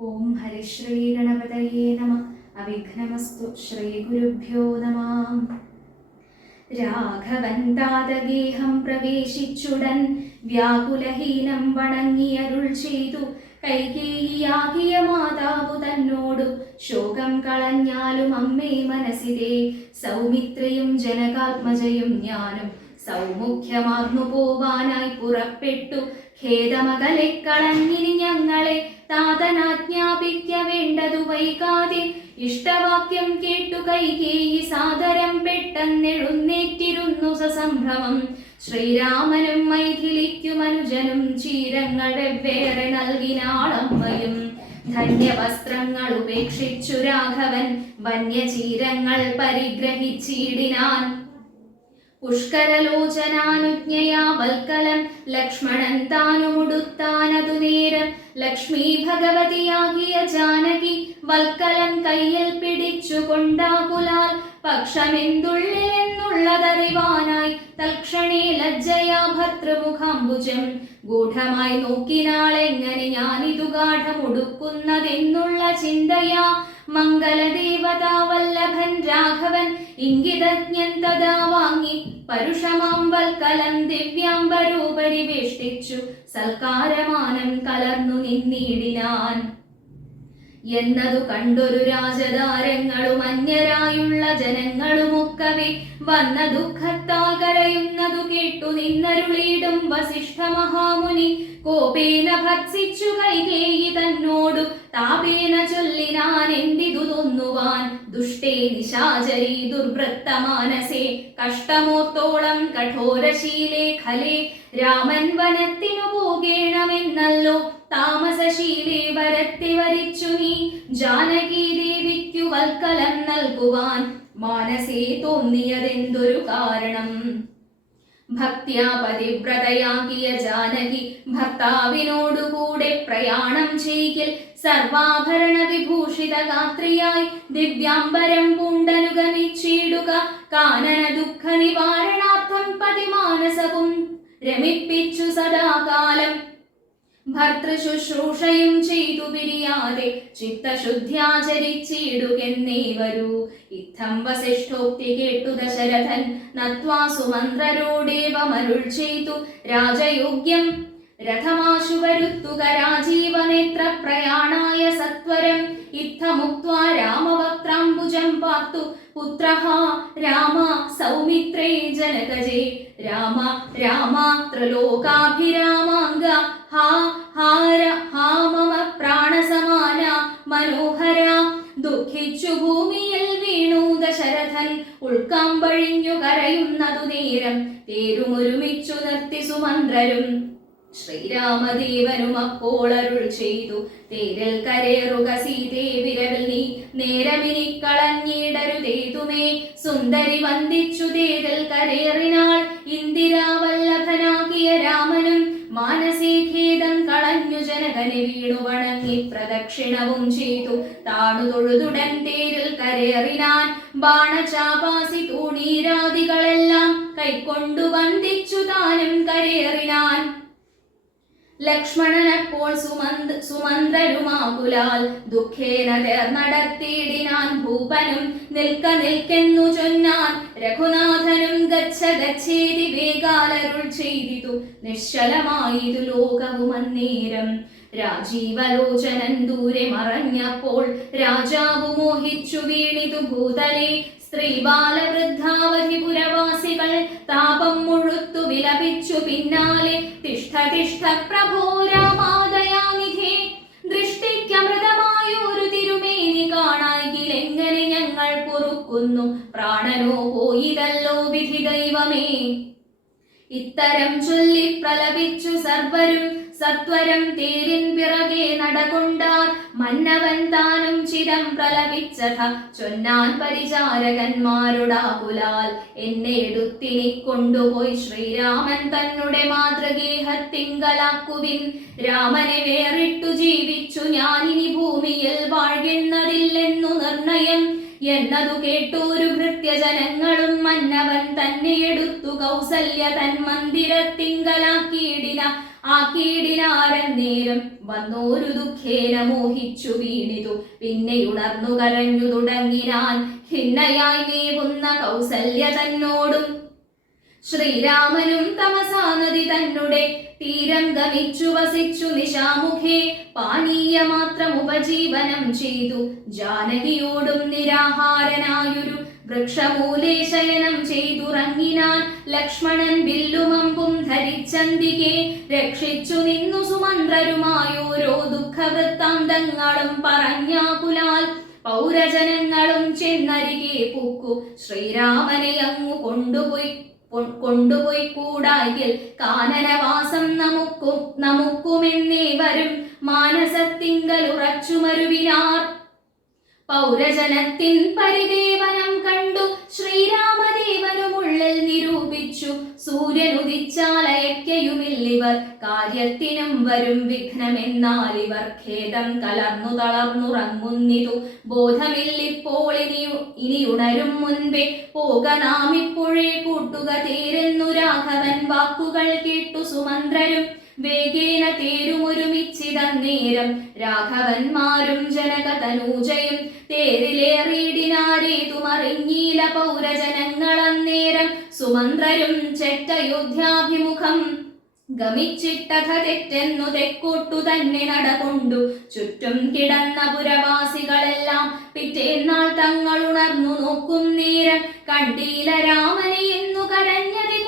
ഓം ഹരിശ്രീ ഗണപതയേ നമ. അവിഘ്നമസ്തു. ശ്രീ ഗുരുഭ്യോ നമ. രാഘവൻ താതഗേഹം പ്രവേശിച്ചുടൻ വ്യാകുലഹീനം വണങ്ങിയരുൾ ചെയ്തു. കൈകേയിയാകിയ മാതാവു തന്നോടു ശോകം കളഞ്ഞാലും അമ്മേ മനസ്സിലെ സൗമിത്രയും ജനകാത്മജയും ഞാനും സൗമുഖ്യമാർന്നു പോവാനായി പുറപ്പെട്ടു. ഖേദമകലെ കളഞ്ഞിനി ഞങ്ങളെ താതനാജ്ഞാപിക്ക വേണ്ടതു വൈകാതെ. ഇഷ്ടവാക്യം കേട്ടു കൈകേയി സാദരം പെട്ടെന്നെഴുന്നേറ്റിരുന്നു സസംഭ്രമം. ശ്രീരാമനും മൈഥിലിക്കും അനുജനും ചീരങ്ങൾ വെവ്വേറെ നൽകിനാളമ്മയും. ധന്യവസ്ത്രങ്ങൾ ഉപേക്ഷിച്ചു രാഘവൻ വന്യചീരങ്ങൾ പരിഗ്രഹിച്ചിടിനാൻ. പുഷ്കരലോചനാനുജ്ഞയാ വൽക്കലം ലക്ഷ്മണൻ താനുമുടുത്താനതു നേരം. ലക്ഷ്മി ഭഗവതിയാകിയ ജാനകി വൽക്കലം കയ്യിൽ പിടിച്ചു കൊണ്ടാകുലാൽ പക്ഷമെന്തുള്ളിലെന്നുള്ളതറിവാനായി തൽക്ഷണേ ലജ്ജയാ ഭർതൃമുഖാംബുജം ഗൂഢമായി നോക്കിനാളെങ്ങനെ ഞാനിതു ഗാഠമുടുക്കുന്നതെന്നുള്ള ചിന്തയാ. മംഗലദേവതാ വല്ലഭൻ രാഘവൻ ഇംഗിതജ്ഞൻ തഥാ വാങ്ങി പരുഷമാം വൽക്കലം ദിവ്യാംബരോപരി വേഷ്ടിച്ചു സൽക്കാരമാനം കലർന്നു നിന്നിടിനാൻ. എന്നതു കണ്ടൊരു രാജധാരങ്ങളും അന്യരായുള്ള ജനങ്ങളുമൊക്കവേ വന്ന ദുഃഖത്താൽ കരയുന്നതു കേട്ടു നിന്നരുളീടും വസിഷ്ഠ മഹാമുനി. കോപേന ഭത്സിച്ചു കൈകേയി തന്നോടു താപേന ചൊല്ലിനാൻ എന്തിതു തൊന്നുവാൻ. ദുഷ്ടേ നിശാചരി ദുർവൃത്ത മാനസേ കഷ്ടമോത്തോളം കഠോരശീലേ ഖലേ. രാമൻ വനത്തിനു പോകേണമെന്നല്ലോ താമസശീലേ വരത്തെ വരിച്ചു നീ. ജാനകി ദേവിക്കു വൽക്കലം നൽകുവാൻ മാനസേ തോന്നിയതെന്തൊരു കാരണം. ഭക്ത്യാ പതിവ്രതയാകിയ ജാനകി ഭർത്താവിനോടുകൂടെ പ്രയാണം ചെയ്യിൽ സർവാഭരണ വിഭൂഷിത ഗാത്രിയായി ദിവ്യാംബരം പൂണ്ടനുഗമിച്ചിടുക. കാനന ദുഃഖ നിവാരണാർത്ഥം പതിമാനസവും രമിപ്പിച്ചു സദാകാലം. ഭർതൃശുശ്രൂഷയും ചെയ്തു പിരിയാതെ ചിത്തശുദ്ധ്യാചരിച്ചിടുകെന്നേ വരൂ. ഇത്തം വസിഷ്ഠോക്തി കേട്ടു ദശരഥൻ നത്വാ സുമന്ത്രരോടേവമരുൾ ചെയ്തു. രാജയോഗ്യം രഥമാശു വരുത്തുക രാജീവനേത്ര പ്രയാണായ സത്വരം. ഇത്തമുക്ത്വാ രാമവക്ത്രാംബുജം പാർത്തു പുത്രഃ രാമ സൗമിത്രേ ജനകജേ. രാമ രാമ ത്രിലോകാഭിരാമാംഗ ഹാ ഹാര ഹാ മമ പ്രാണസമാന മനോഹര. ദുഃഖിച്ചു ഭൂമിയിൽ വീണു ദശരഥൻ ഉൾക്കാമ്പഴിഞ്ഞു കരയുന്നതു നേരം. തേരുമൊരുമിച്ചു നിർത്തി സുമന്ത്രരും ശ്രീരാമദേവനും അപ്പോൾ അരുൾ ചെയ്തു. തേരിൽ കരേറുക സീതേ വിരവിൽ നീ നേരമിനി കളഞ്ഞിടരുതേതുമേ. സുന്ദരി വന്ദിച്ചു തേരിൽ കരേറിനാൾ ഇന്ദിരാവല്ലഭനാകിയ രാമനും. മാനസേ ഖേദം കളഞ്ഞു ജനകനെ വീണു വണങ്ങി പ്രദക്ഷിണവും ചെയ്തു താണു തൊഴുതുടൻ തേരിൽ കരേറിനാൻ. ബാണചാപാസി തൂണീരാദികളെല്ലാം കൈക്കൊണ്ടു വന്ദിച്ചു താനും കരേറിനാൻ. ലക്ഷ്മണനപ്പോൾ സുമന്ത്രരുമാകുലാൽ ദുഃഖേന തേർന്നടത്തിയിടിനാൻ. ഭൂപനും നിൽക്ക നിൽക്കെന്നു ചൊന്നാൻ. രഘുനാഥനും ഗച്ഛ ഗച്ഛേതി വേഗാലരുൾ ചെയ്തിതു. നിശ്ചലമായിതു ലോകവും അന്നേരം. രാജീവലോചനൻ ദൂരെ മറഞ്ഞപ്പോൾ രാജാവു മോഹിച്ചു വീണിതു ഭൂതലേ. സ്ത്രീ ബാലവൃദ്ധാവധി പുരവാസികൾ താപം മുഴുത്തു വിലപിച്ചു പിന്നാലെ. തിഷ്ഠ തിഷ്ഠ പ്രഭോ രാമാദയാനിധേ. ദൃഷ്ടിക്കമൃതമായൊരു തിരുമേനി കാണായിലെങ്ങനെ ഞങ്ങൾ പൊറുക്കുന്നു. പ്രാണനോ പോയിതല്ലോ വിധി ദൈവമേ. ഇത്തരം ചൊല്ലി പ്രലപിച്ചു സർവരും സത്വരം തേരിൻ പിറകെ നടകൊണ്ടാർ. മന്നവൻ താനും ചിരം പ്രലപിച്ചഥ ചൊന്നാൻ പരിചാരകന്മാരുടാകുലാൽ. എന്നെ എടുത്തിനി കൊണ്ടുപോയി ശ്രീരാമൻ തന്നുടെ മാതൃഗേഹത്തിങ്കലാക്കുവിൻ. രാമനെ വേറിട്ടു ജീവിച്ചു ഞാനിനി ഭൂമിയിൽ വാഴുന്നതില്ലെന്നു നിർണയം. എന്നതു കേട്ടൂരു ഭൃത്യജനങ്ങളും മന്നവൻ തന്നെ എടുത്തു കൗസല്യ തൻ മന്ദിരത്തിങ്കലാക്കിയിടിന. ആക്കിയിടിനാരന്നേരം വന്നോരു ദുഃഖേന മോഹിച്ചു വീണിതു. പിന്നെയുണർന്നു കരഞ്ഞു തുടങ്ങിനാൻ ഖിന്നയായി മേവുന്ന കൗസല്യ തന്നോടും. ശ്രീരാമനും തമസാനദി തന്നെ തീരം ഗമിച്ചു വസിച്ചു നിശാമുഖേ പാനീയമാത്രം ഉപജീവനം ചെയ്തു. ജാനകിയോടും നിരാഹാരനായൊരു വൃക്ഷമൂലേ ശയനം ചെയ്തുറങ്ങിനാൻ. ലക്ഷ്മണൻ വില്ലുമമ്പും ധരിച്ചന്തികെ രക്ഷിച്ചു നിന്നു സുമന്ത്രരുമായോരോ ദുഃഖവൃത്താന്തങ്ങളും പറഞ്ഞാകുലാൽ. പൗരജനങ്ങളും ചെന്നരികെ പൂക്കു ശ്രീരാമനെ അങ്ങു കൊണ്ടുപോയി കൂടായിൽ കാനനവാസം നമുക്കുമെന്നേ വരും മാനസത്തിങ്കലുറച്ചു മരുവിനാർ. പൗരജനത്തിൻ പരിദേവനം കണ്ടു ശ്രീരാമദേവനുമുള്ളിൽ നിരൂപിച്ചു. സൂര്യനുദിച്ചാലയക്കയുമില്ലിവർ കാര്യത്തിനും വരും വിഘ്നമെന്നാൽ ഇവർ ഖേദം കലർന്നു തളർന്നുറങ്ങുന്നിതു. ബോധമില്ലിപ്പോൾ ഇനിയുണരും മുൻപേ പോക നാമിപ്പോഴേ കൂട്ടുക തേരെന്നു രാഘവൻ വാക്കുകൾ കേട്ടു സുമന്ത്രരും. വേഗേന തേരുമൊരുമിച്ചിതന്നേരം രാഘവന്മാരും ജനകതനൂജയും തേരിലേറിയിടിനാരേതുമറിഞ്ഞീല പൗരജനങ്ങളന്നേരം. സുമന്ത്രരും ചെറ്റയോധ്യാഭിമുഖം ഗമിച്ചിട്ടഥ തെറ്റെന്നു തെക്കോട്ടു തന്നെ നടകൊണ്ടു. ചുറ്റും കിടന്ന പുരവാസികളെല്ലാം പിറ്റേന്നാൾ തങ്ങളുണർന്നു നോക്കും നേരം കണ്ടീല രാമനെ എന്നു കരഞ്ഞതി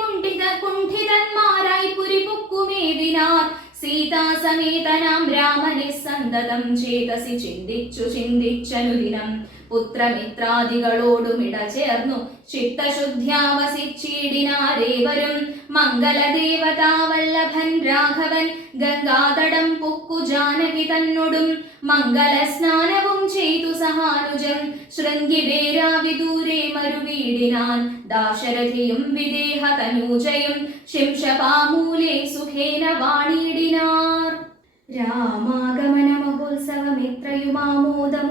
കുണ്ഠിതന്മാരായി പുരിപുക്കുമേവിനാർ. സീതാസമേതനാം രാമനെ സന്തതം ചേതസി ചിന്തിച്ചനുദിനം പുത്രമിത്രാദികളോടുമിട ചേർന്നു ചിത്തശുദ്ധ്യാവസിച്ചിടിനാരേവരും. മംഗലദേവതാവല്ലഭൻ രാഘവൻ ഗംഗാതടം പുക്കു ജാനകി തന്നോടും മംഗലസ്നാനവും ചെയ്തു സഹാനുജം. ശൃംഗിവേരാവിദൂരെ മരുവീടിനാൻ ദാശരഥിയും വിദേഹ തനൂജയും ശിംശപാമൂലേ സുഖേന വാണിയിടിനാർ. രാമാഗമന മഹോത്സവമെത്രയും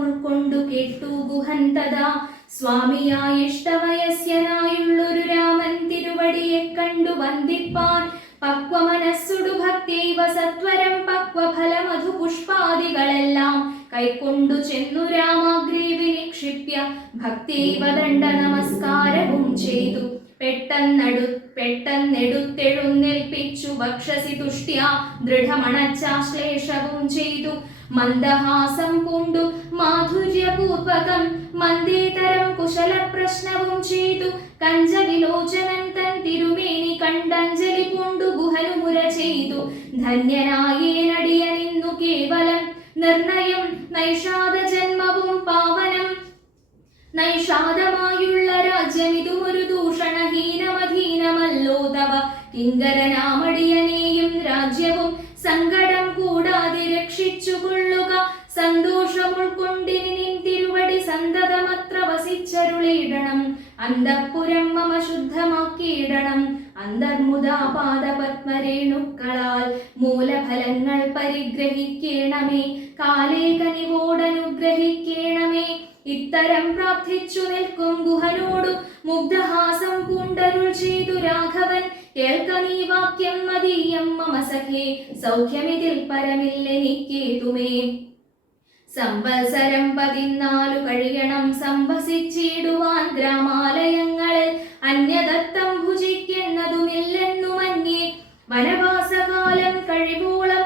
ഉൾക്കൊണ്ടു കേട്ടു ഗുഹൻ തഥാ. സ്വാമിയായിഷ്ടവയസ്യനായുള്ളൊരു രാമൻ തിരുവടിയെ കണ്ടു വന്ദിപ്പാൻ. പക്വമനസ്സുടു ഭക്തിൈവ സത്വരം പക്വഫലമധു പുഷ്പാദികളെല്ലാം കൈക്കൊണ്ടു ചെന്നു രാമാഗ്രേ വിനിക്ഷിപ്യ ഭക്തിൈവ ദണ്ഡ നമസ്കാരവും ചെയ്തു. പെട്ടെന്നെടുത്തെഴുന്നേൽപ്പിച്ചു വക്ഷസി തുഷ്ട്യാ ദൃഢമണച്ചാശ്ലേഷവും ചെയ്തു. മന്ദഹാസം പൂണ്ടു മാധുര്യപൂർവകം മന്ദേതരം കുശല പ്രശ്നവും ചെയ്തു. കഞ്ചവിലോചനൻ തൻ തിരുമേനി കണ്ടഞ്ജലി പൂണ്ടു ഗുഹനുമുര ചെയ്തു. ധന്യനായേനടിയനിന്നു കേവലം നിർണയം നൈഷാദ ജന്മവും പാവനം. നൈഷാദമായുള്ള രാജ്യമിതുമൊരു ദൂഷണഹീനമധീനമല്ലോ തവ. കിങ്കരനാമടിയനെയും രാജ്യവും സങ്കടം കൂടാതെ രക്ഷിച്ചു കൊള്ളുക. സന്തോഷം ഉൾക്കൊണ്ടിനി നിൻ തിരുവടി സന്തതമത്ര വസിച്ചരുളിയിടണം. അന്തഃപുരം മമ ശുദ്ധമാക്കിയിടണം. അന്തർമുദാ പാദപത്മരേണുക്കളാൽ മൂലഫലങ്ങൾ പരിഗ്രഹിക്കേണമേ. കാലേ കനിവോടനുഗ്രഹിക്കേണമേ. ഇത്തരം പ്രാർത്ഥിച്ചു നിൽക്കും ഗുഹനോടു മുഗ്ധഹാസം പൂണ്ടരുൾ ചെയ്തു രാഘവൻ. കേൾക്ക നീ വാക്യം മതീയം മമ സഖേ സൗഖ്യമിതിൽ പരമില്ലെനിക്കേതുമേ. സംവത്സരം 14 കഴിയണം സംവസിച്ചിടുവാൻ ഗ്രാമാലയങ്ങളിൽ. അന്യദത്തം ഭുജിക്കുന്നതുമില്ലെന്നു മന്യേ. വനവാസകാലം കഴിവോളം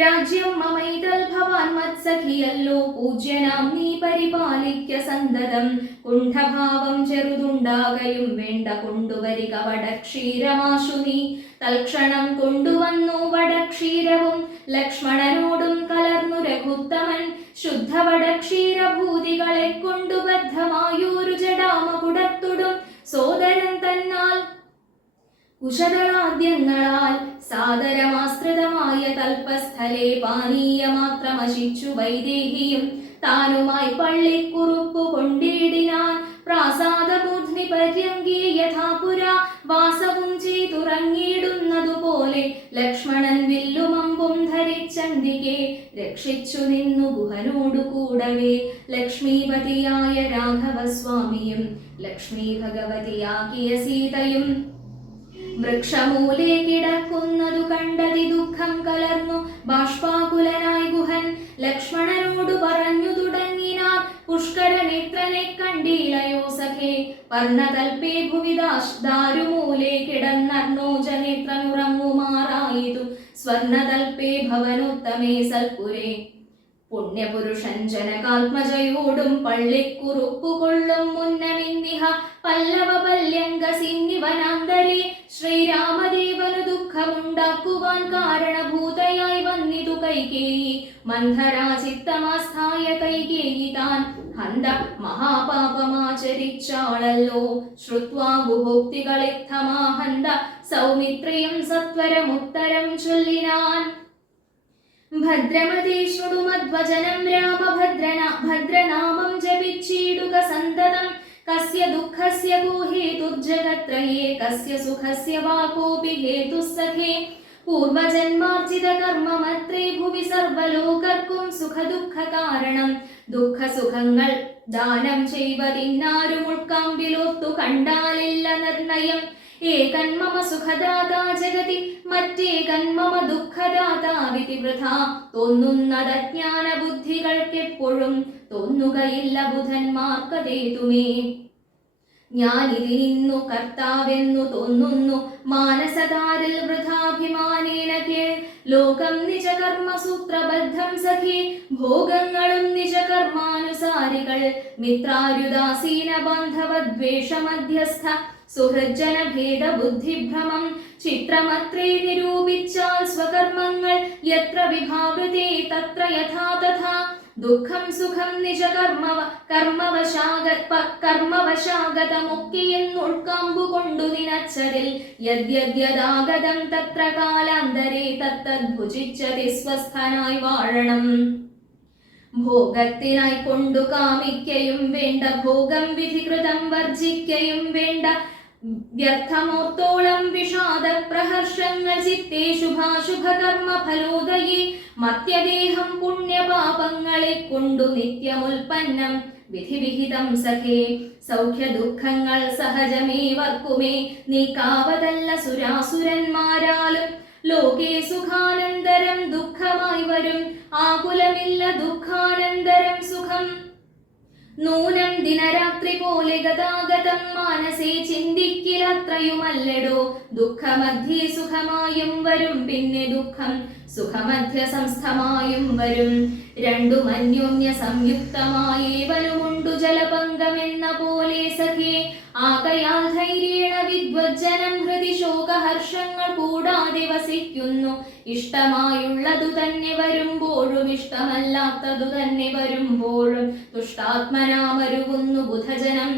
രാജ്യം മമൈതൽ ഭവാൻ മത്സഖിയല്ലോ. പൂജ്യനാം നീ പരിപാലിക്ക സന്തതം. കുണ്ഠഭാവം ചെറുതുണ്ടാകയും വേണ്ട. കൊണ്ടുവരിക വടക്ഷീരമാശു നീ. തൽക്ഷണം കൊണ്ടുവന്നു വടക്ഷീരവും ലക്ഷ്മണനോടും കലർന്നു രഘുത്തമൻ. ശുദ്ധ വടക്ഷീരഭൂതികളെ കൊണ്ടു ബദ്ധമായൊരു ജടാമകുടത്തുടും സോദരൻ തന്നാൽ കുശദളാദ്യങ്ങളാൽ സാദരമാസ്ത്രിതമായ തൽപസ്ഥലേ പാനീയമാത്രമശിച്ചു വൈദേഹിയും താനുമായി പള്ളിക്കുറുപ്പു കൊണ്ടിടിനാൻ. പ്രാസാദബൂധ്നി പര്യങ്കേ യഥാപുര വാസവും ചെയ്തുറങ്ങിയിടുന്നതുപോലെ ലക്ഷ്മണൻ വില്ലുമമ്പും ധരിച്ചന്തികെ രക്ഷിച്ചു നിന്നു ഗുഹനോടു കൂടവേ. ലക്ഷ്മീപതിയായ രാഘവസ്വാമിയും ലക്ഷ്മീ ഭഗവതിയാകിയ സീതയും വൃക്ഷമൂലെ കിടക്കുന്നതു കണ്ടതി ദുഃഖം കലർന്നു ബാഷ്പാകുലനായി ഗുഹൻ ലക്ഷ്മണനോടു പറഞ്ഞു തുടങ്ങിനാൻ, പുഷ്കരനേത്രനെ കണ്ടീലയോ സഖേ, പർണതൽപേ ഭുവി ദാരുമൂലെ കിടന്നർണോജനേത്രനുറങ്ങുമാറായിതു, സ്വർണതൽപേ ഭവനോത്തമേ സൽപുരേ. പുണ്യപുരുഷൻ ജനകാത്മജയോടും പള്ളിക്കുറുപ്പുകൊള്ളും മുന്നമിന്നിഹ പല്ലവ പല്യങ്ക സിന്നിവനാന്തരേ, ശ്രീരാമദേവനു ദുഃഖമുണ്ടാക്കുവാൻ കാരണഭൂതയായി വന്നിതു കൈകേയി. മന്ധരാചിത്തമാസ്ഥായ കൈകേയി താൻ ഹന്ത മഹാപാപമാചരിച്ചാളല്ലോ, ശ്രുത്വാ ബുഭോക്തികളിത്തമാഹന്ത സൗമിത്രിയും സത്വരമുത്തരം ചൊല്ലിനാൻ. ഭദ്രമതേ ശൃണുമദ്വചനം ഭദ്രനാമം ജപിച്ചിടുക സന്തതം, കസ്യ ദുഃഖസ്യ കോ ഹേതുർജഗത്രയേ, കസ്യ സുഖസ്യ വാ കോപി ഹേതുഃ സഖേ. പൂർവജന്മാർജിത കർമ്മമത്രേ ഭുവി സർവലോകർക്കും സുഖദുഃഖ കാരണം, ദുഃഖസുഖങ്ങൾ ദാനം ചെയ്വതിന്നാരും ഉൾക്കാമ്പിലോർത്തു കണ്ടാലില്ല നിർണയം. ഏകൻ മമ സുഖദാതാ ജഗതി മറ്റേകൻ മമ ദുഃഖദാതാവിതി വൃഥാ, തോന്നുന്നതജ്ഞാന ബുദ്ധികൾക്കെപ്പോഴും തോന്നുകയില്ല ബുധന്മാർക്കതേതുമേ. ഞാനിതിനിന്നു കർത്താവെന്നു തോന്നുന്നു മാനസതാരിൽ വൃഥാഭിമാനേന കേൾ, ലോകം നിജകർമ്മസൂത്രബദ്ധം സഖേ, ഭോഗങ്ങളും നിജകർമാനുസാരികൾ, മിത്രാരുദാസീന ബാന്ധവദ്വേഷമധ്യസ്ഥ, സുഹൃജ്ജനഭേദ ബുദ്ധിഭ്രമം ചിത്രമത്രേ നിരൂപിച്ചാൽ സ്വകർമ്മങ്ങൾ യത്ര വിഭാവൃതേ തത്ര യഥാ തഥാ. ദുഃഖം സുഖം നിജ കർമ്മവശാഗതമൊക്കെയെന്നുൾക്കാമ്പുകൊണ്ടു നിനച്ചതിൽ, യദ്യദ്യദാഗതം തത്ര കാലാന്തരേ തത്തദ്ഭുജിച്ചതി സ്വസ്ഥനായി വാഴണം. ഭോഗത്തിനായി കൊണ്ടു കാമിക്കയും വേണ്ട, ഭോഗം വിധികൃതം വർജിക്കയും വേണ്ട, വ്യർത്ഥമോർത്തോളം വിഷാദ പ്രഹർഷങ്ങൾ ചിത്തേ ശുഭാശുഭകർമ്മ ഫലോദയേ. മത്യദേഹം പുണ്യപാപങ്ങളെ കൊണ്ടു നിത്യമുൽപ്പന്നം വിധിവിഹിതം സഖേ, സൗഖ്യ ദുഃഖങ്ങൾ സഹജമേവർക്കുമേ നീക്കാവതല്ല സുരാസുരന്മാരാലും. ലോകേ സുഖാനന്തരം ദുഃഖമായി വരും, ആകുലമില്ല ദുഃഖാനന്തരം സുഖം. നൂനം ദിനരാത്രി പോലെ ഗതാഗതം മാനസേ ചിന്തിക്കിലത്രയുമല്ലടോ, ദുഃഖമധ്യേ സുഖമായും വരും പിന്നെ ദുഃഖം സുഖമധ്യ സംസ്ഥമായും വരും. രണ്ടും അന്യോന്യ സംയുക്തമായേവനുമുണ്ടു ജലപങ്കമെന്ന പോലെ സഖേ, ആകയാൽ ധൈര്യേണ വിദ്വജ്ജനം ഹൃദി ശോകഹർഷങ്ങൾ കൂടാതെ വസിക്കുന്നു. ഇഷ്ടമായുള്ളതു തന്നെ വരുമ്പോഴും ഇഷ്ടമല്ലാത്തതു തന്നെ വരുമ്പോഴും തുഷ്ടാത്മനാമരുകുന്നു ബുധജനം.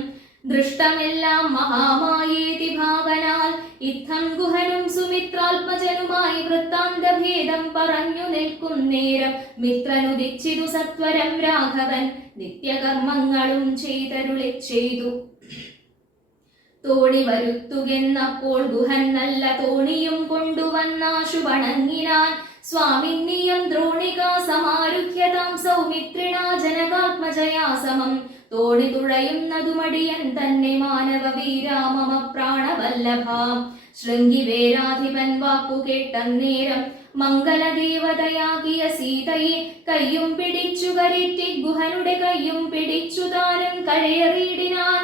ദൃഷ്ടമെല്ലാം മഹാമായേതി ഭാവനാൽ ഇത്തം ഗുഹനും സുമിത്രാത്മജനുമായി വൃത്താന്തഭേദം പറഞ്ഞു നിൽക്കും നേരം, മിത്രനുദിച്ചിതു സത്വരം രാഘവൻ നിത്യകർമ്മങ്ങളും ചെയ്തരുളിച്ചെയ്തു. തോണി വരുത്തുകെന്നപ്പോൾ ഗുഹൻ നല്ല തോണിയും കൊണ്ടുവന്നാശു വണങ്ങിനാൻ. സ്വാമിന്നിയം ദ്രോണികാ സമാരുഹ്യതാം സൗമിത്രിണാ ജനകാത്മജയാ സമം. തോണി തുഴയുന്നതു മടിയൻ തന്നെ മാനവ വീരാ മമ പ്രാണവല്ലഭ. ശൃംഗിവേരാധിപൻ വാക്കു കേട്ടന്നേരം മംഗലദേവതയാകിയ സീതയെ കയ്യും പിടിച്ചു കരറ്റി ഗുഹനുടെ കയ്യും പിടിച്ചു താനും കരയേറിയിടിനാൻ.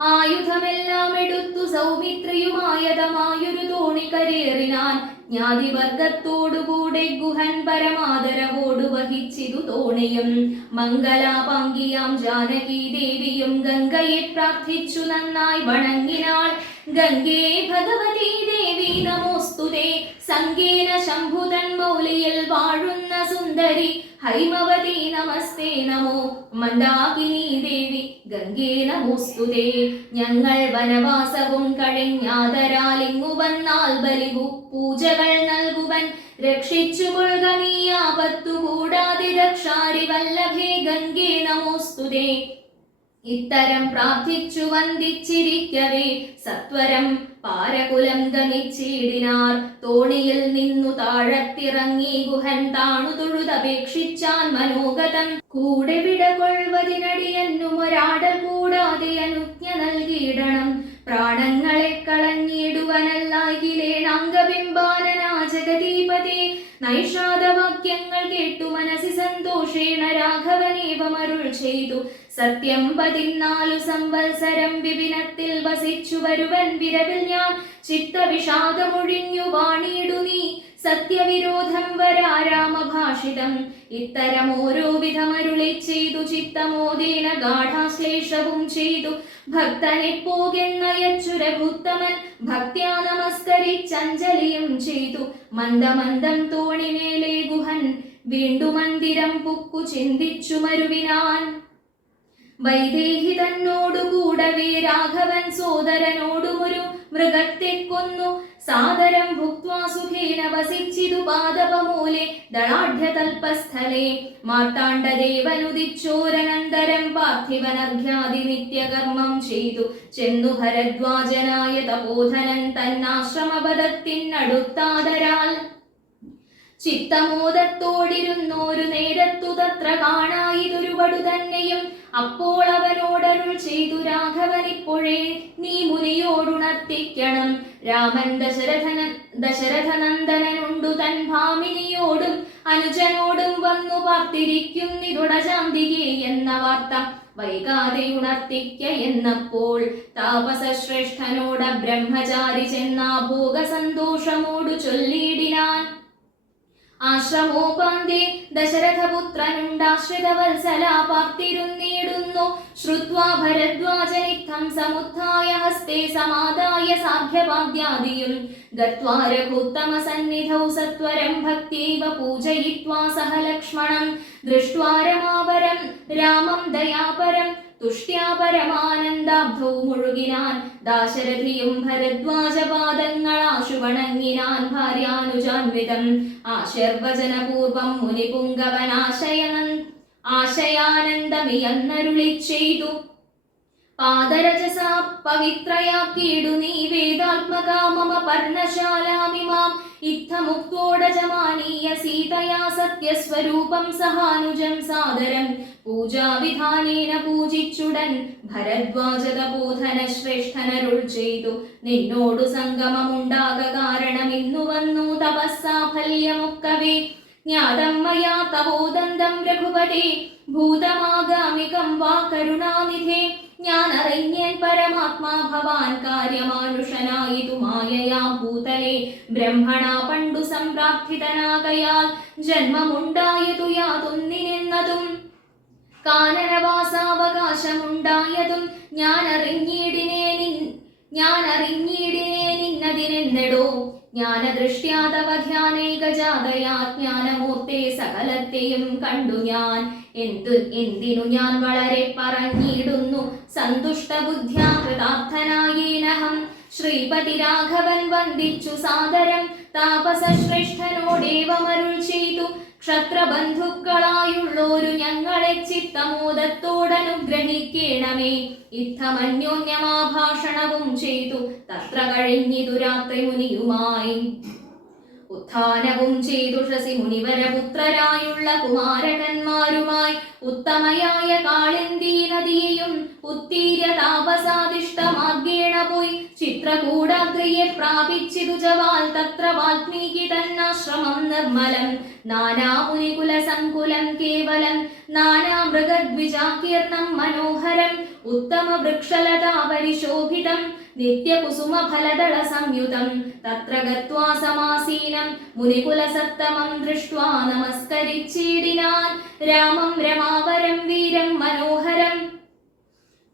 ആയുധമെല്ലാം എടുത്തു സൗമിത്രിയുമായതമായൊരു തോണി കരേറിനാൻ. ജ്ഞാതിവർഗത്തോടുകൂടെ ഗുഹൻ പരമാദരവോടു വഹിച്ചിതു തോണിയും. മംഗലാപാങ്കിയാം ജാനകി ദേവിയും ഗംഗയെ പ്രാർത്ഥിച്ചു നന്നായി വണങ്ങിനാൾ. ഗംഗേ ഭഗവതി ദേവി നമോസ്തുതേ, സംഗേന ശംഭുതൻ മൗലിയിൽ വാഴുന്ന സുന്ദരി ഹൈമവതി നമസ്തേ നമോ. മന്ദാകിനി ദേവി ഗംഗേ നമോസ്തുതേ. ഞങ്ങൾ വനവാസവും കഴിഞ്ഞാദരാലിങ്ങു വന്നാൽ ബലിവു പൂജകൾ നൽകുവൻ. രക്ഷിച്ചുകൊള്ളുക നീ ആപത്തു കൂടാതെ രക്ഷാരി വല്ലഭേ ഗംഗേ നമോസ്തുതേ. ഇത്തരം പ്രാർത്ഥിച്ചു വന്ദിച്ചിരിക്കവേ സത്വരം പാരകുലം ഗമിച്ചിടിനാർ. തോണിയിൽ നിന്നു താഴത്തിറങ്ങി ഗുഹൻ താണു തൊഴുതപേക്ഷിച്ചാൻ മനോഗതം. കൂടെ വിടകൊള്ളുവതിനടിയന്നും ഒരാടൽ കൂടാതെ അനുജ്ഞ നൽകിയിടണം. പ്രാണങ്ങളെ കളഞ്ഞിടുവനല്ലായിലേണാംഗബിംബാനനാജഗതീപതേ നൈഷാദവാക്യങ്ങൾ കേട്ടു മനസ്സി സന്തോഷേണ രാഘവനേവമരുൾ ചെയ്തു. സത്യം 14 സംവത്സരം വിപിനത്തിൽ വസിച്ചു വരുവൻ വിരവിൽ ഞാൻ ചിത്തവിഷാദമൊഴിഞ്ഞു വാണിയിടു നീ സത്യവിരോധം വരാരാമഭാഷിതം ഇത്തരം ഓരോ വിധമരുളി ചെയ്തു ചിത്തമോദേന ഗാഠാശ്ലേഷവും ചെയ്തു ഭക്തനെ പോകെന്നയച്ചു രഘുത്തമൻ ഭക്ത്യാ നമസ്കരിച്ചഞ്ജലിയും ചെയ്തു മന്ദമന്ദം തോണിമേലെ ഗുഹൻ വീണ്ടു മന്ദിരം പുക്കു ചിന്തിച്ചു മരുവിനാൻ വൈദേഹി തന്നോടുകൂടവേ രാഘവൻ സോദരനോടുമൊരു മൃഗത്തെ കൊന്നു സാദരം ഭുക്വാ സുഖേന വസിച്ചിതു പാദപമൂലെ ദളാഢ്യതൽപസ്ഥലേ മാർത്താണ്ഡദേവനുദിച്ചോരനന്തരം പാർത്ഥിവനർഘ്യാദി നിത്യകർമ്മം ചെയ്തു ചെന്നു ഭരദ്വാജനായ തപോധനൻ തന്നാശ്രമപദത്തിനടുത്താദരാൽ ചിത്തമോദത്തോടിരുന്നോരു നേരത്തു തത്ര കാണായിതൊരുവടു തന്നെയും അപ്പോൾ അവനോടരുൾ ചെയ്തു രാഘവനിപ്പോഴേ നീ മുനിയോടുണർത്തിക്കണം രാമൻ ദശരഥനന്ദനുണ്ടു തൻ ഭാമിനിയോടും അനുജനോടും വന്നു പാർത്തിരിക്കുന്നിതുടജാന്തികെ എന്ന വാർത്ത വൈകാതെ ഉണർത്തിക്ക എന്നപ്പോൾ താപസശ്രേഷ്ഠനോട ബ്രഹ്മചാരി ചെന്നാ ഭോഗസന്തോഷമോടു ചൊല്ലിയിടിനാൻ ആശ്രമോപാന്തേ ദശരഥപുത്രനുണ്ടാശ്രിതവത്സല പാർത്തിരുന്നിടുന്നു ശ്രുത്വാ ഭരദ്വാജനിത്തം സമുത്ഥായ ഹസ്തേ സമാദായ സാഖ്യപാദ്യാദിയും ഗത്വാ രഘുത്തമസന്നിധൗ സത്വരം ഭക്ത്യൈവ പൂജയിത്വാ സഹ ലക്ഷ്മണം ദൃഷ്ട്വാ രമാപരം രാമം ദയാപരം തുഷ്ട്യാ പരമാനന്ദാബ്ധൗ മുഴുകിനാൻ ദാശരഥിയും ഭരദ്വാജപാദങ്ങളാശു വണങ്ങിനാൻ ഭാര്യാനുജാൻവിതം ആശീർവചനപൂർവം ആശയാനന്ദമിയന്നരുളി ചെയ്തു പാദരജസാ പവിത്രയാക്കിയിടു നീ വേദാത്മകാ മമ പർണശാലാമിമാം ഇത്തമുക്തോടജമാനീയ സീതയാ സത്യസ്വരൂപം സഹാനുജം സാദരം പൂജാവിധാനേന പൂജിച്ചുടൻ ഭരദ്വാജ തപോധന ശ്രേഷ്ഠനരുൾ ചെയ്തു നിന്നോടു സംഗമമുണ്ടാക കാരണം ഇന്നു വന്നു തപസ്സാഫല്യമൊക്കവേ ജ്ഞാതം മയാ തവോദന്തം രഘുപതേ ഭൂതമാഗാമികം വാ കരുണാനിധേ ഞാൻ അറിഞ്ഞേൻ പരമാത്മാ ഭവാൻ കാര്യമാനുഷനായിതു മായയാ ഭൂതലേ ബ്രഹ്മണാ പണ്ടു സംപ്രാർത്ഥിതനാകയാൽ ജന്മമുണ്ടായതു യാതൊന്നിനെന്നതും കാനനവാസാവകാശമുണ്ടായതും ഞാൻ അറിഞ്ഞിടിനേനിന്നതിനെന്നെടോ ജ്ഞാനദൃഷ്ട്യാതവധ്യാനൈകജാതയാ ജ്ഞാനമൂർത്തേ സകലത്തെയും കണ്ടു ഞാൻ എന്തിനു ഞാൻ വളരെ പറഞ്ഞിടുന്നു സന്തുഷ്ടബുദ്ധ്യാ കൃതാർത്ഥനായേനഹം ശ്രീപതി രാഘവൻ വന്ദിച്ചു സാദരം താപസശ്രേഷ്ഠനോടേവമരുൾ ചെയ്തു ക്ഷത്രബന്ധുക്കളായുള്ളോരു ഞങ്ങളെ ചിത്തമോദത്തോടനുഗ്രഹിക്കേണമേ ഇത്തമന്യോന്യമാഭാഷണവും ചെയ്തു തത്ര കഴിഞ്ഞിതു രാത്രി മുനിയുമായി ഉത്ഥാനവും ചെയ്തു ഷസി മുനിവരപുത്രരായുള്ള കുമാരകന്മാരുമായി ഉത്തമയായ കാളിന്ദീ നദിയെയും ഉത്തീര്യ താപസാദിഷ്ടമാർഗേണ പോയി ചിത്രകൂടാദ്രിയെ പ്രാപിച്ചിതു ജവാൽ തത്ര വാൽമീകി തന്നാശ്രമം നിർമ്മലം നാനാമുനികുല സങ്കുലം കേവലം നാനാമൃഗദ്വിജാകീർണം മനോഹരം ഉത്തമ വൃക്ഷലതാ പരിശോഭിതം നിത്യകുസുമഫലദള സംയുതം തത്ര ഗത്വാ സമാസീനം മുനികുലസത്തമം ദൃഷ്ട്വാ നമസ്കരിച്ചിടിനാൻ രാമം രമാവരം വീരം മനോഹരം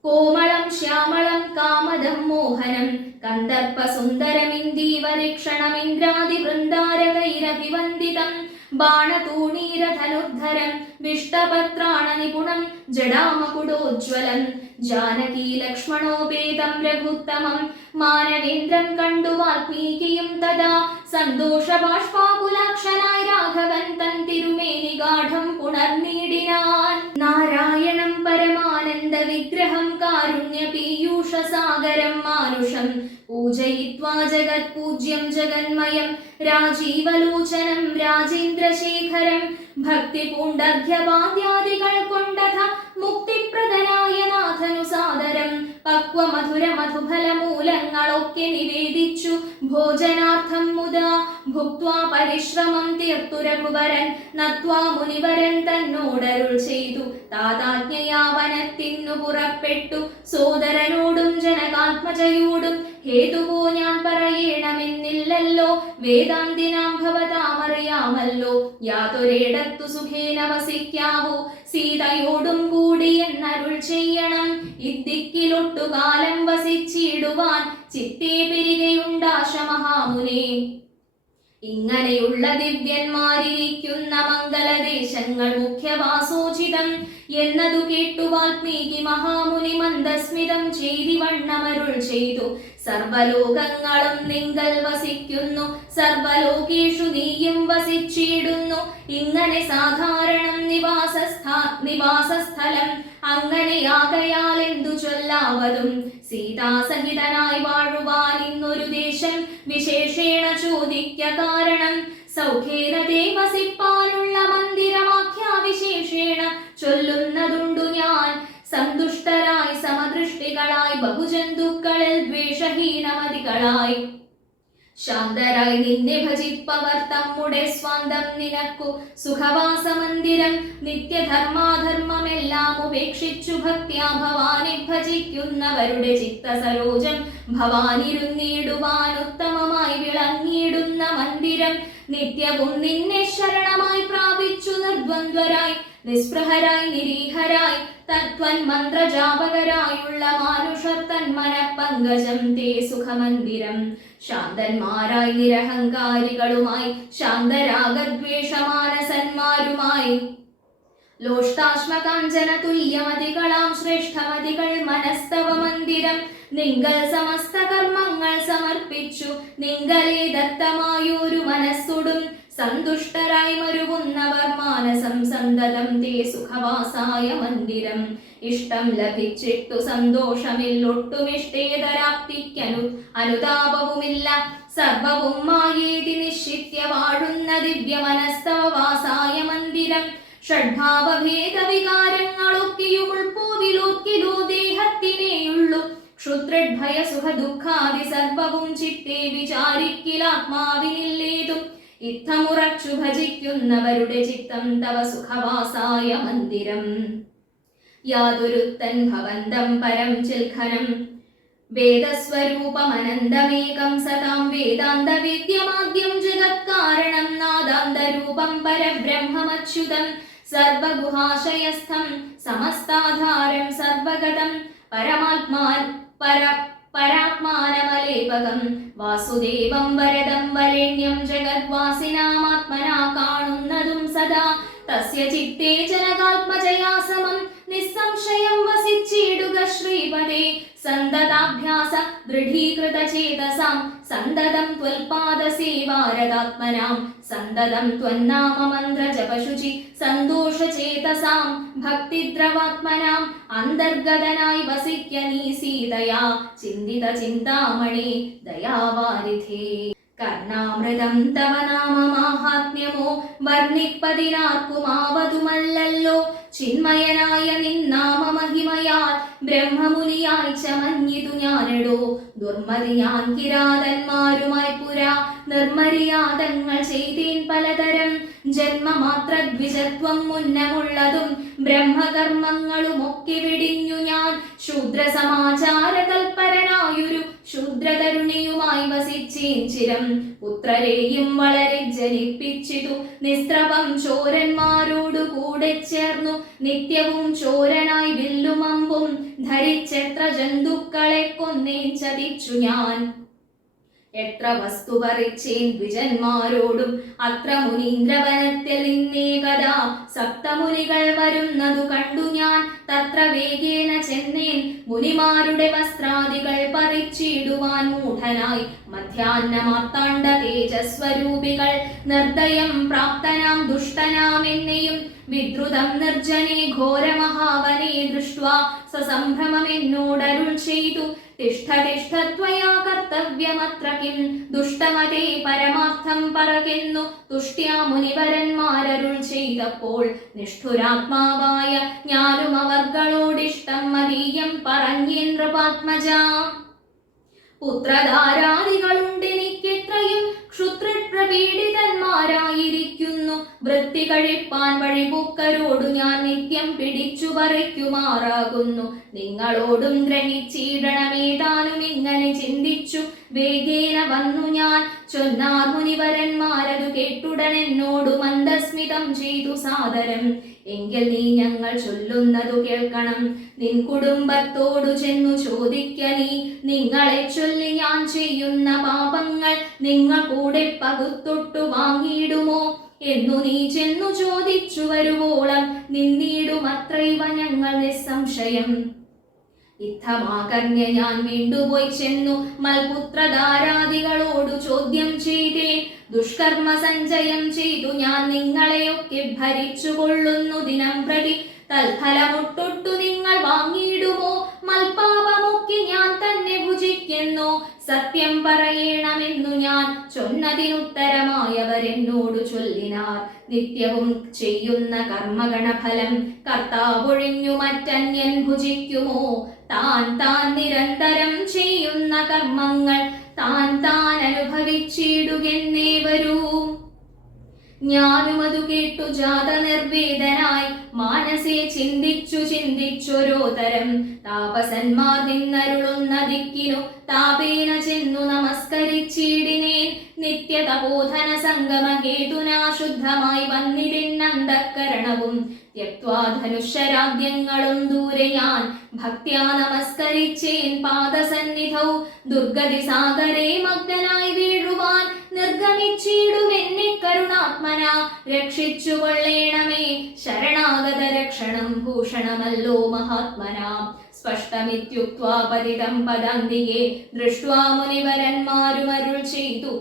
കോമളം ശ്യാമളം കാമദം മോഹനം കന്ദർപ്പസുന്ദരമിന്ദീവരീക്ഷണമിന്ദ്രാദിവൃന്ദാരകൈരഭിവന്ദിതം ബാണതൂണീരധനുദ്ധരം വിഷ്ടപത്രാണനിപുണം ജഡാമകുടോജ്വലം ജാനകീ ലക്ഷ്മണോപേതം രഘുത്തമം മാനവേന്ദ്രം കണ്ടു വാൽമീകിയും തഥാ സന്തോഷബാഷ്പാകുലാക്ഷനായി രാഘവൻ തൻ തിരുമേനി ഗാഠം പുണർനീടിനാൻ നാരായണം പരമാനന്ദ വിഗ്രഹം കാരുണ്യ പീയൂഷ സാഗരം മാനുഷം പൂജയിത്വാ ജഗത് പൂജ്യം ജഗന്മയം രാജീവലോചനം രാജേന്ദ്രശേഖരം ഭക്തി പൂണ്ടർഘ്യപാദ്യാദികൾ കൊണ്ടഥ മുക്തിപ്രദനായ നാഥനു സാദരം പക്വ മധുര മധുഫലമൂലങ്ങളൊക്കെ നിവേദിച്ചു ഭോജനാർത്ഥം മുതാ ഭുക്വാ പരിശ്രമം തീർത്തു രഘുവരൻ നത്വാ മുനിവരൻ തന്നോടരുൾ ചെയ്തു താതാജ്ഞയാ വനത്തിന്നു പുറപ്പെട്ടു സോദരനോടും ജനകാത്മജയോടും ഹേതുവോ ഞാൻ പറയണമെന്നില്ലല്ലോ വേദാന്തിനാം ഭവതാമറിയാമല്ലോ യാതൊരിടത്തു സുഖേന വസിക്കാവൂ സീതയോടും കൂടി എന്നരുൾ ചെയ്യണം ഇദ്ദിക്കിലൊട്ടുകാലം വസിച്ചിടുവാൻ ചിത്തേ പെരുകയുണ്ടാശ മഹാമുനെ ഇങ്ങനെയുള്ള ദിവ്യന്മാരിരിക്കുന്ന മംഗളദേശങ്ങൾ മുഖ്യവാസോചിതം എന്നതു കേട്ടു വാൽമീകി മഹാമുനി മന്ദസ്മിതം ചെയ്തിവണ്ണമരുൾ ചെയ്തു സർവലോകങ്ങളും നിങ്കൽ വസിക്കുന്നു സർവലോകേഷു നീയും വസിച്ചിടുന്നു ഇങ്ങനെ സാധാരണം നിവാസസ്ഥലം അങ്ങനെയാകയാൽ എന്തു ചൊല്ലാവതും സീതാസഹിതനായി വാഴുവാൻ ഇന്നൊരു ദേശം വിശേഷേണ ചോദിക്ക കാരണം സൗഖ്യേന വസിപ്പാനുള്ള മന്ദിരമാഖ്യാവിശേഷേണ ചൊല്ലുന്നതുണ്ടു ഞാൻ സന്തുഷ്ടരായി സമദൃഷ്ടികളായി ബഹുജന്തുക്കളിൽ ദ്വേഷഹീനമതികളായി ശാന്തരായി നിന്നെ ഭജിപ്പവർ തമ്മുടെ സ്വാന്തം നിനക്കു സുഖവാസമന്ദിരം നിത്യധർമാധർമ്മമെല്ലാം ഉപേക്ഷിച്ചു ഭക്ത്യാ ഭവാനെ ഭജിക്കുന്നവരുടെ ചിത്തസരോജം ഭവാനിരുന്നിടുവാൻ ഉത്തമമായി വിളങ്ങിയിടുന്ന മന്ദിരം നിത്യവും നിന്നെ ശരണമായി പ്രാപിച്ചു നിർദ്വന്ദ്വരായി നിസ്പൃഹരായി നിരീഹരായി തത്വൻ മന്ത്രജാപകരായുള്ള മാനുഷർ തന്മനപ്പങ്കജം തേ സുഖമന്ദിരം ശാന്തന്മാരായി നിരഹങ്കാരികളുമായി ശാന്തരാഗദ്വേഷമാനസന്മാരുമായി ലോഷ്ടാശ്മകാഞ്ചന തുല്യമതികളാം ശ്രേഷ്ഠമതികൾ മനസ്തവ മന്ദിരം നിങ്കൽ സമസ്ത കർമ്മങ്ങൾ സമർപ്പിച്ചു നിങ്കലേ ദത്തമായൊരു മനസ്സുടും സന്തുഷ്ടരായി മരുവുന്നവർ മാനസം സന്തതം തേ സുഖവാസായ മന്ദിരം ഇഷ്ടം ലഭിച്ചിട്ടു സന്തോഷമില്ലൊട്ടുമിഷ്ടേതരാപ്തിക്കനു അനുതാപവുമില്ല സർവവും മായേതി നിശ്ചിത്യ വാഴുന്ന ദിവ്യമനസ്തവവാസായ മന്ദിരം ഷഡ്ഭാവഭേദ വികാരങ്ങളൊക്കെയും ഉൾപ്പോവിലോക്കിലോ ദേഹത്തിനേയുള്ളു ക്ഷുദ്രഭയ സുഖ ദുഃഖാദി സർവവും ചിത്തേ വിചാരിക്കിലാത്മാവിനില്ലേതും ഇത്തമുറച്ചു ഭജിക്കുന്നവരുടെ ചിത്തം തവ സുഖവാസായ മന്ദിരം യാതൊരുത്തൻ ഭവന്തം പരം ചിൽഖനം വേദസ്വരൂപമനന്തമേകം സതാം വേദാന്ത വിദ്യമാദ്യം ജഗത്കാരണം നാദാന്തരൂപം പരബ്രഹ്മമച്യുതം സർവഗുഹാശയസ്ഥം സമസ്താധാരം സർവഗതം പരാത്മാനമലേപകം വാസുദേവം വരദം വരേണ്യം ജഗദ്വാസിനാമാത്മനാ കാണുന്നതും സദാ തസ്യ ചിത്തേ ജനകാത്മജയാ സമം നിസ്സംശയം വസിച്ചിടുക ശ്രീപദേ സന്തതാഭ്യാസ ദൃഢീകൃത ചേതസാം സന്തതം ത്വൽപാദസേവാരതാത്മനാം സന്തതം ത്വന്നാമ മന്ത്ര ജപശുചി സന്തോഷ ചേതസാം ഭക്തിദ്രവാത്മനാം അന്തർഗതനായി വസിക്ക നീ സീതയാ ചിന്തിത ചിന്താമണി ദയാവാരിധേ കർണാമൃതം തവ നാമ മാഹാത്മ്യമോ വർണ്ണിപ്പതിനാർക്കുമാവതുമല്ലല്ലോ ചിന്മയനായ നിന്നാമ മഹിമയാൽ ബ്രഹ്മമുനിയായി ചമഞ്ഞിതു ഞാനെടോ ദുർമതി ഞാൻ കിരാതന്മാരുമായി പുരാ നിർമര്യാദങ്ങൾ ചെയ്തേൻ പലതരം ജന്മമാത്ര ദ്വിജത്വം മുന്നമുള്ളതും ബ്രഹ്മകർമ്മങ്ങളുമൊക്കെ വെടിഞ്ഞു ഞാൻ ശൂദ്ര സമാചാര തൽപരനായൊരു ശൂദ്രതരുണിയുമായി വസിച്ചേൻ ചിരം പുത്രരെയും വളരെ ജനിപ്പിച്ചിതു നിസ്ത്രവം ചോരന്മാരോടു കൂടെ ചേർന്നു നിത്യവും ചോരനായി വില്ലുമമ്പും ധരിച്ചെത്ര ജന്തുക്കളെ കൊന്നേൻ ചതിച്ചു ഞാൻ എത്ര വസ്തു പറിച്ചേൻ ദ്വിജന്മാരോടും അത്ര മുനീന്ദ്രവനത്തിൽ നിന്നേകദാ സപ്തമുനികൾ വരുന്നതു കണ്ടു ഞാൻ തത്ര വേഗേന ചെന്നേൻ മുനിമാരുടെ വസ്ത്രാദികൾ പറിച്ചിടുവാൻ മൂഢനായി മധ്യാഹ്നമാർത്താണ്ഡ തേജസ്വരൂപികൾ നിർദ്ദയം പ്രാപ്തനാം ദുഷ്ടനാം എന്നെയും വിദ്രുതം നിർജ്ജനെ ഘോരമഹാവനെ ദൃഷ്ട്വാ സസംഭ്രമമെന്നോടരുൾ ചെയ്തു തിഷ്ഠ തിഷ്ഠ ത്വയാ കർത്തവ്യമത്ര കിം ദുഷ്ടമതേ പരമാർത്ഥം പറകെന്നു തുഷ്ട്യാ മുനിവരന്മാരരുൾ ചെയ്തപ്പോൾ നിഷ്ഠുരാത്മാവായ ഞാനും അവർകളോടിഷ്ടം മതീയം പറഞ്ഞേന്ദ്രപാത്മജ. പുത്രധാരാദികളുണ്ടെനിക്കെത്രയും ക്ഷുത്രപ്രപീഡിതന്മാരായിരിക്കുന്നു. വൃത്തി കഴിപ്പാൻ വഴിപൂക്കരോടു ഞാൻ നിത്യം പിടിച്ചു പറിക്കുമാറാകുന്നു. നിങ്ങളോടും ഗ്രഹിച്ചിടണമേതാനും ഇങ്ങനെ ചിന്തിച്ചു വേഗേന വന്നു ഞാൻ ചൊന്നാർ മുനിവരന്മാരതു കേട്ടുടനെന്നോടു മന്ദസ്മിതം ചെയ്തു സാദരം. എങ്കിൽ നീ ഞങ്ങൾ ചൊല്ലുന്നതു കേൾക്കണം. നിൻ കുടുംബത്തോടു ചെന്നു ചോദിക്ക നീ. നിങ്ങളെ ചൊല്ലി ഞാൻ ചെയ്യുന്ന പാപങ്ങൾ നിങ്ങൾ കൂടെ പകുത്തൊട്ടു വാങ്ങിയിടുമോ എന്നു നീ ചെന്നു ചോദിച്ചു വരുവോളം നിന്നിടുമത്രൈവ ഞങ്ങൾ നിസ്സംശയം. ഇത്തമാകർണ്യ ഞാൻ വീണ്ടുപോയി ചെന്നു മൽപുത്രധാരാദികളോടു ചോദ്യം ചെയ്തേ. ദുഷ്കർമ്മ സഞ്ചയം ചെയ്തു ഞാൻ നിങ്ങളെയൊക്കെ ഭരിച്ചു കൊള്ളുന്നു ദിനം പ്രതി. തൽഫലമൊട്ടൊട്ടു നിങ്ങൾ വാങ്ങിയിടുമോ? മൽപാപമൊക്കെ ഞാൻ തന്നെ ഭുജിക്കുന്നു. സത്യം പറയണമെന്നു ഞാൻ ചൊന്നതിനുത്തരമായവരെന്നോടു ചൊല്ലിനാർ. നിത്യവും ചെയ്യുന്ന കർമ്മഗണഫലം കർത്താവൊഴിഞ്ഞു മറ്റന്യൻ ഭുജിക്കുമോ? താൻ താൻ നിരന്തരം ചെയ്യുന്ന കർമ്മങ്ങൾ താൻ താൻ അനുഭവിച്ചിടുകെന്നേ വരൂ. ഞാനും അതു കേട്ടു ജാത നിർവേദനായി മാനസേ ചിന്തിച്ചൊരോ തരം. താപസന്മാർ നിന്നരുളുന്ന ദിക്കിനു താപേന ചെന്നു നമസ്കരിച്ചിടിനേൻ. നിത്യതപോധന സംഗമഹേതുനാ ശുദ്ധമായി വന്നിരുന്നന്തക്കരണവും ത്യക്വാ ധനുഷരാദ്യങ്ങളും ദൂരെ ഞാൻ ഭക്ത്യാ നമസ്കരിച്ചേൻ പാദസന്നിധൗ. ദുർഗതി സാഗരേ മഗ്നനായി വീഴുവാൻ നിർഗമിച്ചിടുമെന്നെ കരുണാത്മന രക്ഷിച്ചു കൊള്ളേണമേ. ശരണാഗത രക്ഷണം ഭൂഷണമല്ലോ മഹാത്മനാ. സ്പഷ്ടമിത്യുക്ത്വാ പതിതം പദാന്തികേ ദൃഷ്ട്വാ മുനിവരന്മാരുമരുൾ ചെയ്തു.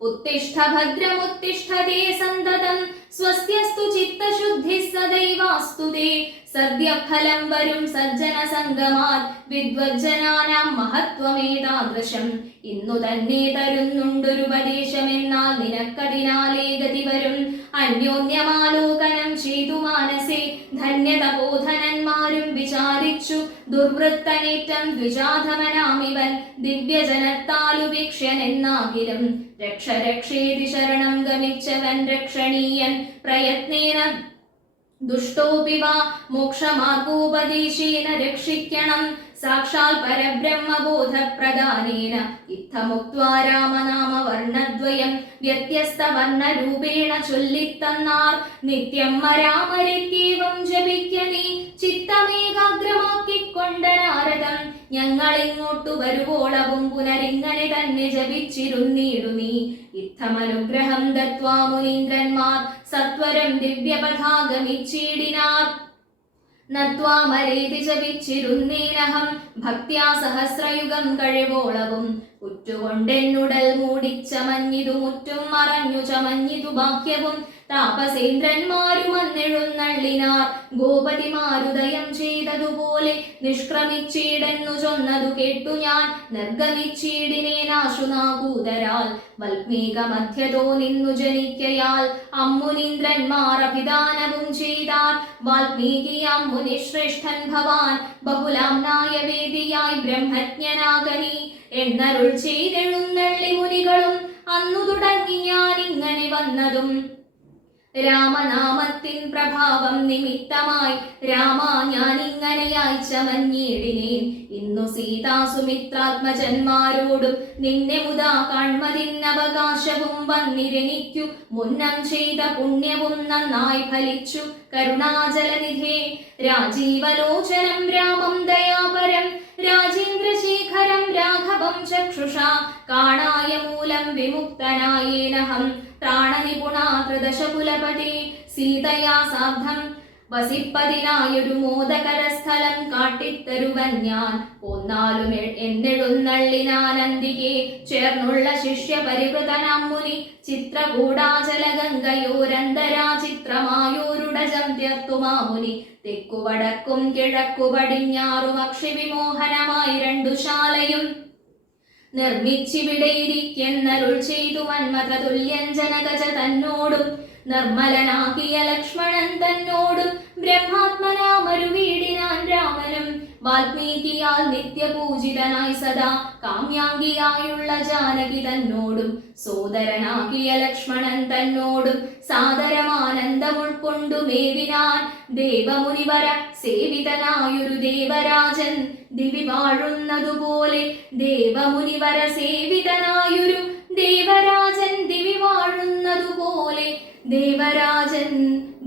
ഉത്തിഷ്ഠ ഭദ്രമുത്തിഷ്ഠതേ സന്തതം സ്വസ്ത്യസ്തു ചിത്തശുദ്ധി സദൈവാസ്തു തേ. സദ്യഫലം വരും സജ്ജന സംഗമാത് വിദ്വജ്ജനാനാം മഹത്വമേതാദൃശം. ഇന്നു തന്നെ തരുന്നുണ്ടൊരുപദേശമെന്നാൽ നിനക്കതിനാലേ ഗതി വരും. അന്യോന്യമാലോകനം ചെയ്തു മാനസേ ധന്യതപോധനന്മാരും വിചാരിച്ചു. ദുർവൃത്തനേറ്റം ദ്വിജാധമനാമിവൻ ദിവ്യജനത്താലുപേക്ഷ്യനെന്നാകിലും. രക്ഷ രക്ഷേതി ശരണം ഗമിച്ചവൻ രക്ഷണീയൻ പ്രയത്നേന ദുഷ്ടോപി വാ മോക്ഷമാർഗോപദേശേന രക്ഷിക്കണം. സാക്ഷാൽ പരബ്രഹ്മബോധപ്രദാനേന ഇത്തമുക്ത്വാ രാമനാമ വർണ്ണദ്വയം വ്യത്യസ്ത വർണ്ണരൂപേണ ചൊല്ലിത്തന്നാർ. നിത്യം രാമരിത്യേവം ജപിക്ക നീ ചിത്തമേകാഗ്രമാക്കിക്കൊണ്ട നാരദം. ഞങ്ങളിങ്ങോട്ടു വരുവോളവും പുനരിങ്ങനെ തന്നെ ജപിച്ചിരുന്നീടു നീ. ഇത്തമനുഗ്രഹം ദത്വാ മുനീന്ദ്രന്മാർ സത്വരം ദിവ്യപഥാഗമിച്ചിടിനാർ. നത്വാമരേതി ജപിച്ചിരുന്നേനഹം ഭക്ത്യാ സഹസ്രയുഗം കഴിവോളവും. ഉറ്റുകൊണ്ടെന്നുടൽ മൂടിച്ചമഞ്ഞിതു മുറ്റും മറഞ്ഞു ചമഞ്ഞിതു ബാഹ്യവും. താപസേന്ദ്രന്മാരും വന്നെഴുന്നള്ളിനാർ. ഗോപതിമാരുദയം ചെയ്തതുപോലെ നിഷ്ക്രമിച്ചിടെന്നു ചൊന്നതു കേട്ടു ഞാൻ നിർഗമിച്ചിടിനേനാശുനാകൂതരാൽ. വൽമീക മധ്യതോ നിന്നു ജനിക്കയാൽ അമ്മുനീന്ദ്രന്മാർ അഭിദാനവും ചെയ്താർ. വാൽമീകിയാം മുനിശ്രേഷ്ഠൻ ഭവാൻ ബഹുലാംനായ വേദിയായി ബ്രഹ്മജ്ഞനാകനി എന്നരുൾ ചെയ്തെഴുന്നള്ളി മുനികളും. അന്നു തുടങ്ങി ഞാൻ ഇങ്ങനെ വന്നതും രാമനാമത്തിൻ പ്രഭാവം നിമിത്തമായി. രാമ ഞാനിങ്ങനെയായി ചമഞ്ഞിടിനേൻ. ഇന്നു സീതാസുമിത്രാത്മജന്മാരോടും നിന്നെ മുതാ കാൺമതിന്നവകാശവും വന്നിരെനിക്കു. മുന്നം ചെയ്ത പുണ്യവും നന്നായി ഫലിച്ചു കരുണാജലനിധേ. രാജീവലോചനം രാമം ദയാപരം രാജേന്ദ്രശേഖരം രാഘവം ചക്ഷുഷാ. കാണായ മൂലം വിമുക്തനായേനഹം പ്രാണനിപുണാ ത്രിദശകുലപതി. സീതയാ സാർദ്ധം വസിപ്പതിനായൊരു മോദകര സ്ഥലം കാട്ടിത്തരുവൻ ഞാൻ പോന്നാലും എന്നെഴുന്നള്ളിനാനന്ദികെ ചേർന്നുള്ള ശിഷ്യ പരിവൃതനാം മുനി ചിത്രകൂടാചലഗംഗയോരന്തരാ ചിത്രമായോരുടജം തീർത്തുമാമുനി തെക്കുവടക്കും കിഴക്കു പടിഞ്ഞാറും അക്ഷിവിമോഹനമായി രണ്ടു ശാലയും നിർമ്മിച്ചിവിടെ ഇരിക്കെന്നരുൾ ചെയ്തു മന്മഥ തുല്യൻ ജനകജ തന്നോടും നിർമ്മലനാകിയ ലക്ഷ്മണൻ തന്നോടും ബ്രഹ്മാത്മനാമൊരു വീടിനാൻ രാമനും വാൽമീകിയാൽ നിത്യപൂജിതനായി സദാ കാമ്യാംഗിയായുള്ള ജാനകി തന്നോടും സോദരനാകിയ ലക്ഷ്മണൻ തന്നോടും സാദരമാനന്ദം ഉൾക്കൊണ്ടു മേവിനാൻ ദേവമുനിവര സേവിതനായൊരു ദേവരാജൻ ദിവി വാഴുന്നതുപോലെ ദേവമുനിവര സേവിതനായൊരു ദേവരാജൻ ദിവി വാഴുന്നതുപോലെ ദേവരാജൻ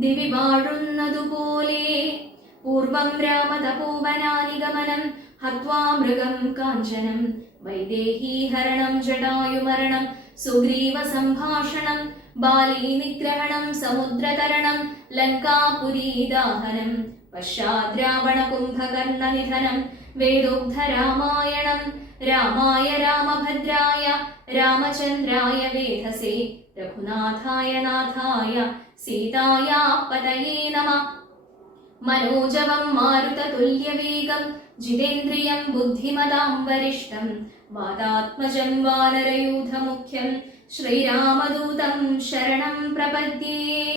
ദിവി വാഴുന്നതുപോലെ പൂർവം രാമതപോവനാനിഗമനം ഹത്വാ മൃഗം കാഞ്ചനം വൈദേഹീഹരണം ജടായുമരണം സുഗ്രീവ സംഭാഷണം ബാലീ നിഗ്രഹണം സമുദ്രതരണം ലങ്കാപുരീദാഹനം പശ്ചാദ്രാവണ കുംഭകർണ നിധനം വേദോക്ത രാമായണം രാമായ രാമഭദ്രായ രാമചന്ദ്രായ വേധസേ രഘുനാഥായ നാഥായ സീതായാ പതയേ നമഃ മനോജവം മാരുതതുല്യവേഗം ജിതേന്ദ്രിയം ബുദ്ധിമതാം വരിഷ്ഠം വാതാത്മജം വാനരയൂഥമുഖ്യം ശ്രീരാമദൂതം ശരണം പ്രപദ്യേ.